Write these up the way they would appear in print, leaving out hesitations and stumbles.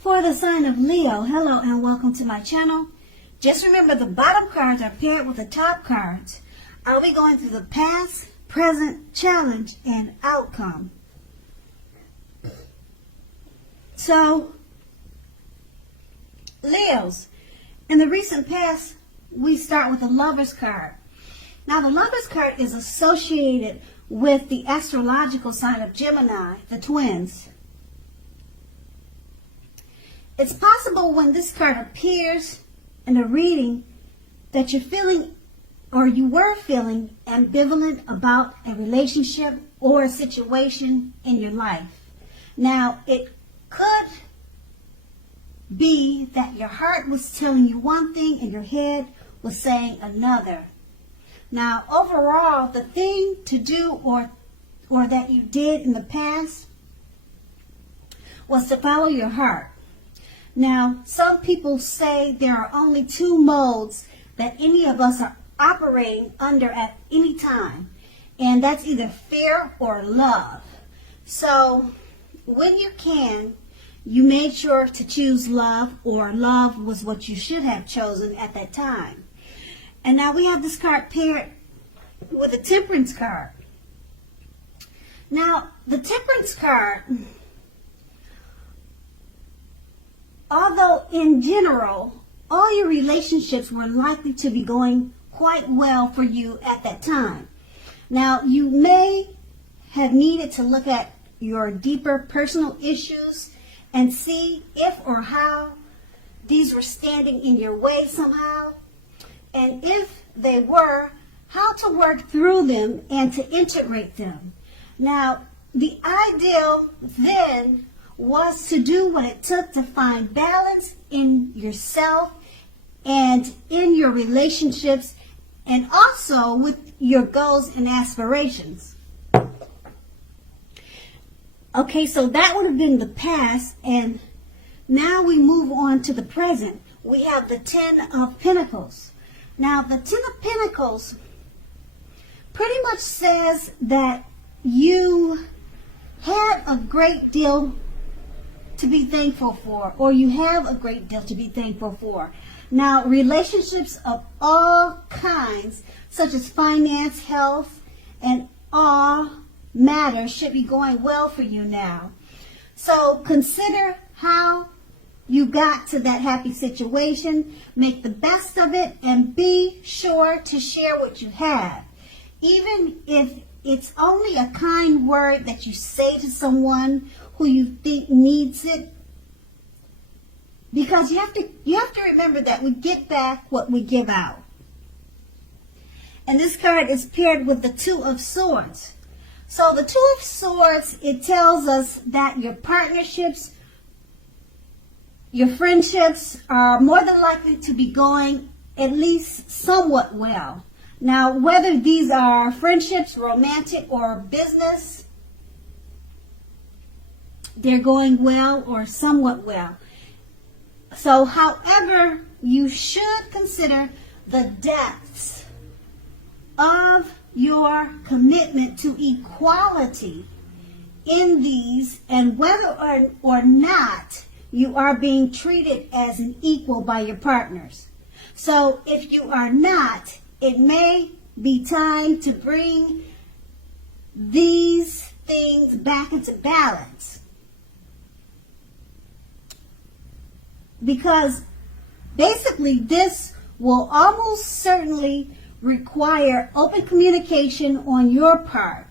For the sign of Leo, hello and welcome to my channel. Just remember the bottom cards are paired with the top cards. I'll be going through the past, present, challenge, and outcome. So, Leos, in the recent past, we start with the Lover's card. Now, the Lover's card is associated with the astrological sign of Gemini, the twins. It's possible when this card appears in a reading that you're feeling or you were feeling ambivalent about a relationship or a situation in your life. Now, it could be that your heart was telling you one thing and your head was saying another. Now, overall, the thing to do or that you did in the past was to follow your heart. Now, some people say there are only two modes that any of us are operating under at any time, and that's either fear or love. So, when you can, you made sure to choose love, or love was what you should have chosen at that time. And now we have this card paired with a Temperance card. Now, the Temperance card, although in general, all your relationships were likely to be going quite well for you at that time. Now, you may have needed to look at your deeper personal issues and see if or how these were standing in your way somehow. And if they were, how to work through them and to integrate them. Now, the ideal then was to do what it took to find balance in yourself and in your relationships and also with your goals and aspirations. Okay, so that would have been the past, and now we move on to the present. We have the Ten of Pentacles. Now, the Ten of Pentacles pretty much says that you had a great deal to be thankful for, or you have a great deal to be thankful for. Now, relationships of all kinds, such as finance, health, and all matters should be going well for you now. So consider how you got to that happy situation, make the best of it, and be sure to share what you have. Even if it's only a kind word that you say to someone who you think needs it, because you have to remember that we get back what we give out. And this card is paired with the Two of Swords. So the Two of Swords, it tells us that your partnerships, your friendships are more than likely to be going at least somewhat well. Now, whether these are friendships, romantic, or business, they're going well or somewhat well. So, however, you should consider the depths of your commitment to equality in these, and whether or not you are being treated as an equal by your partners. So, if you are not, it may be time to bring these things back into balance. Because basically this will almost certainly require open communication on your part.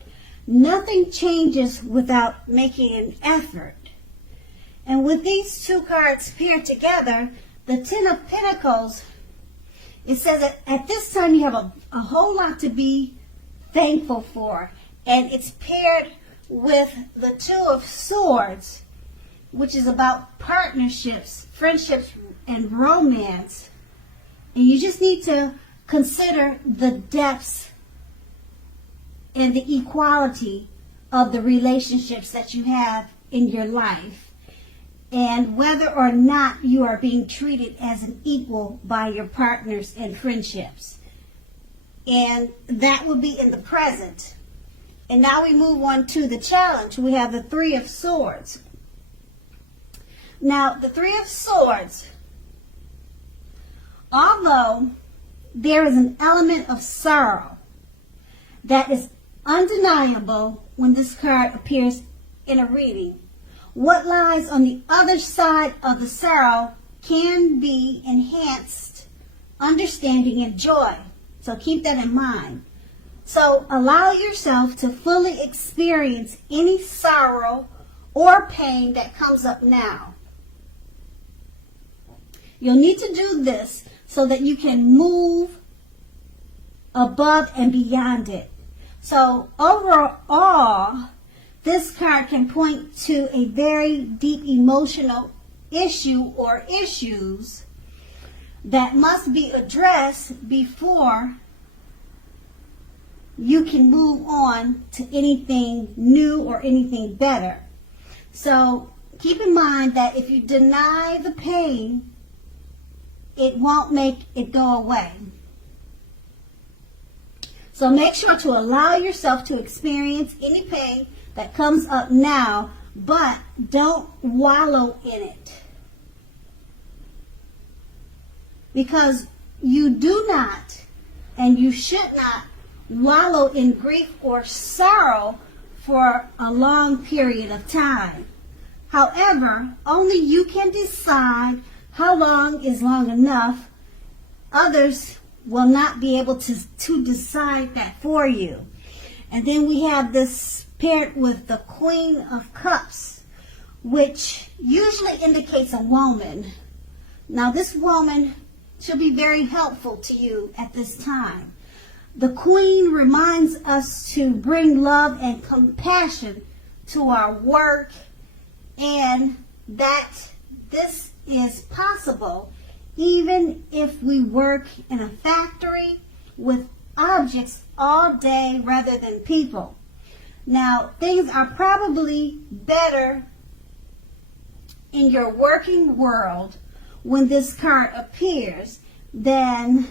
Nothing changes without making an effort. And with these two cards paired together, the Ten of Pentacles, it says that at this time you have a whole lot to be thankful for. And it's paired with the Two of Swords, which is about partnerships, friendships, and romance. And you just need to consider the depths and the equality of the relationships that you have in your life, and whether or not you are being treated as an equal by your partners and friendships. And that will be in the present. And now we move on to the challenge. We have the Three of Swords. Now, the Three of Swords, although there is an element of sorrow that is undeniable when this card appears in a reading, what lies on the other side of the sorrow can be enhanced understanding and joy. So keep that in mind. So allow yourself to fully experience any sorrow or pain that comes up now. You'll need to do this so that you can move above and beyond it. So overall, this card can point to a very deep emotional issue or issues that must be addressed before you can move on to anything new or anything better. So keep in mind that if you deny the pain, it won't make it go away. So make sure to allow yourself to experience any pain that comes up now, but don't wallow in it. Because you do not and you should not wallow in grief or sorrow for a long period of time. However, only you can decide how long is long enough. Others will not be able to decide that for you. And then we have this paired with the Queen of Cups, which usually indicates a woman. Now this woman should be very helpful to you at this time. The Queen reminds us to bring love and compassion to our work, and that this is possible even if we work in a factory with objects all day rather than people. Now, things are probably better in your working world when this card appears than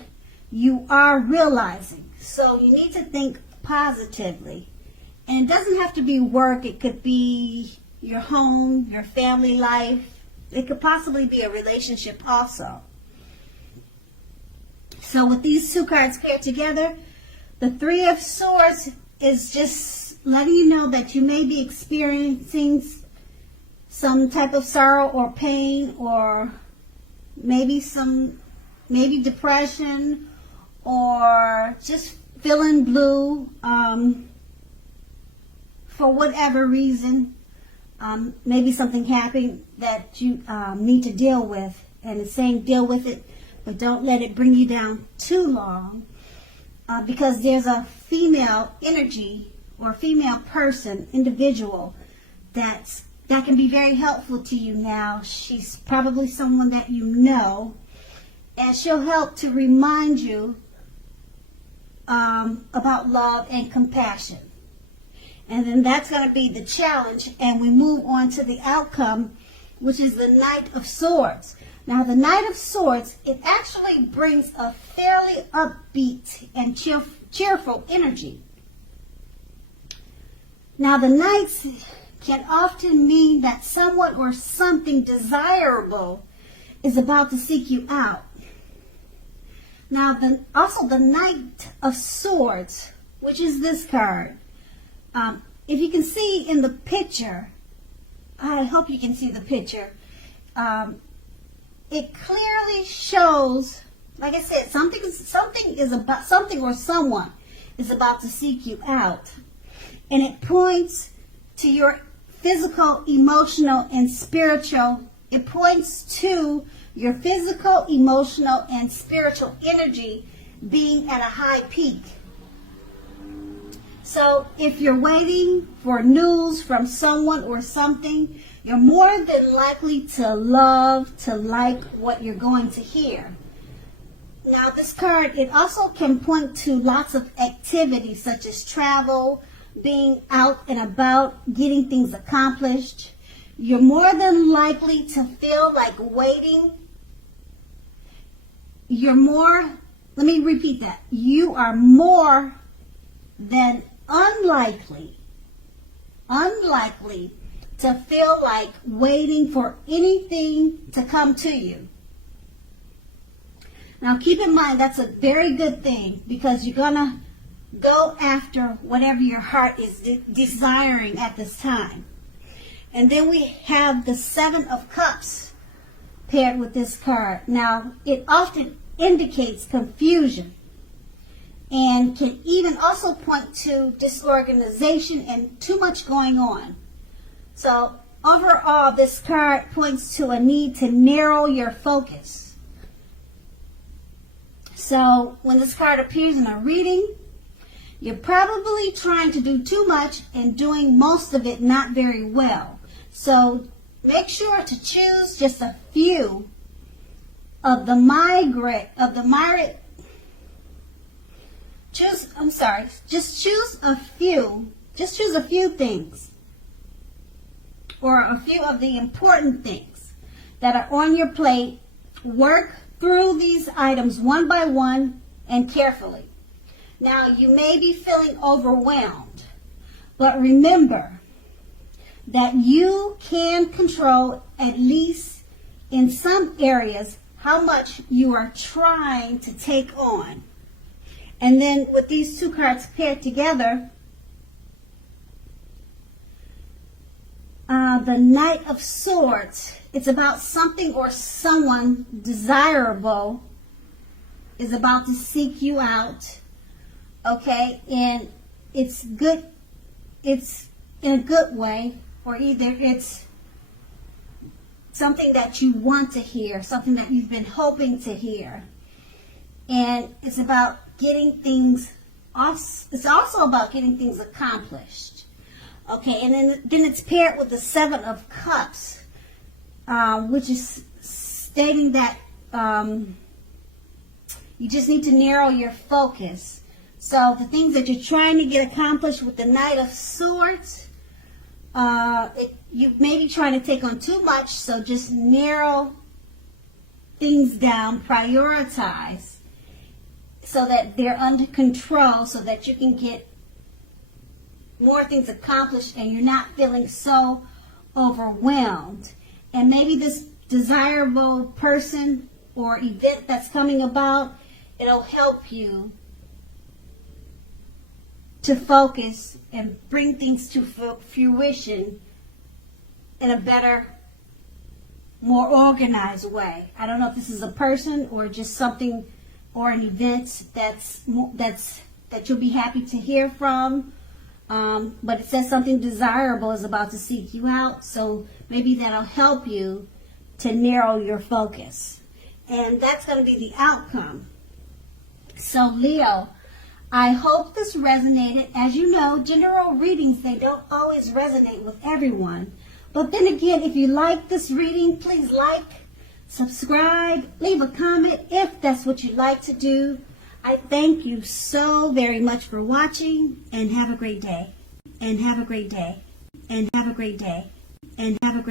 you are realizing. So you need to think positively. And it doesn't have to be work. It could be your home, your family life. It could possibly be a relationship also. So with these two cards paired together, the Three of Swords is just letting you know that you may be experiencing some type of sorrow or pain, or maybe depression, or just feeling blue for whatever reason. Maybe something happened that you need to deal with, and it's saying deal with it, but don't let it bring you down too long, because there's a female energy or female person, individual, that can be very helpful to you now. She's probably someone that you know, and she'll help to remind you about love and compassion. And then that's going to be the challenge, and we move on to the outcome, which is the Knight of Swords. Now, the Knight of Swords, it actually brings a fairly upbeat and cheerful energy. Now, the Knights can often mean that someone or something desirable is about to seek you out. Now, also the Knight of Swords, which is this card. If you can see in the picture, I hope you can see the picture. It clearly shows, like I said, something or someone is about to seek you out, and it points to your physical, emotional, and spiritual. It points to your physical, emotional, and spiritual energy being at a high peak. So if you're waiting for news from someone or something, you're more than likely to like what you're going to hear. Now this card, it also can point to lots of activities such as travel, being out and about, getting things accomplished. You're more than likely to feel like waiting. Let me repeat that. You are more than unlikely to feel like waiting for anything to come to you. Now keep in mind that's a very good thing, because you're going to go after whatever your heart is desiring at this time. And then we have the Seven of Cups paired with this card. Now, it often indicates confusion and can even also point to disorganization and too much going on. So, overall, this card points to a need to narrow your focus. So, when this card appears in a reading, you're probably trying to do too much and doing most of it not very well. So make sure to choose just a few of the just choose a few things, or a few of the important things that are on your plate. Work through these items one by one and carefully. Now, you may be feeling overwhelmed, but remember that you can control, at least in some areas, how much you are trying to take on. And then with these two cards paired together, the Knight of Swords, it's about something or someone desirable is about to seek you out. Okay, and it's good, it's in a good way, or either it's something that you want to hear, something that you've been hoping to hear. And it's about getting things off, it's also about getting things accomplished. Okay, and then it's paired with the Seven of Cups, which is stating that you just need to narrow your focus. So the things that you're trying to get accomplished with the Knight of Swords, you may be trying to take on too much, so just narrow things down, prioritize, so that they're under control, so that you can get more things accomplished and you're not feeling so overwhelmed. And maybe this desirable person or event that's coming about, it'll help you to focus and bring things to fruition in a better, more organized way. I don't know if this is a person or just something or an event that you'll be happy to hear from. But it says something desirable is about to seek you out, so maybe that'll help you to narrow your focus. And that's going to be the outcome. So Leo, I hope this resonated. As you know, general readings, they don't always resonate with everyone. But then again, if you like this reading, please like, subscribe, leave a comment if that's what you'd like to do. I thank you so very much for watching, and have a great day. And have a great day. And have a great day. And have a great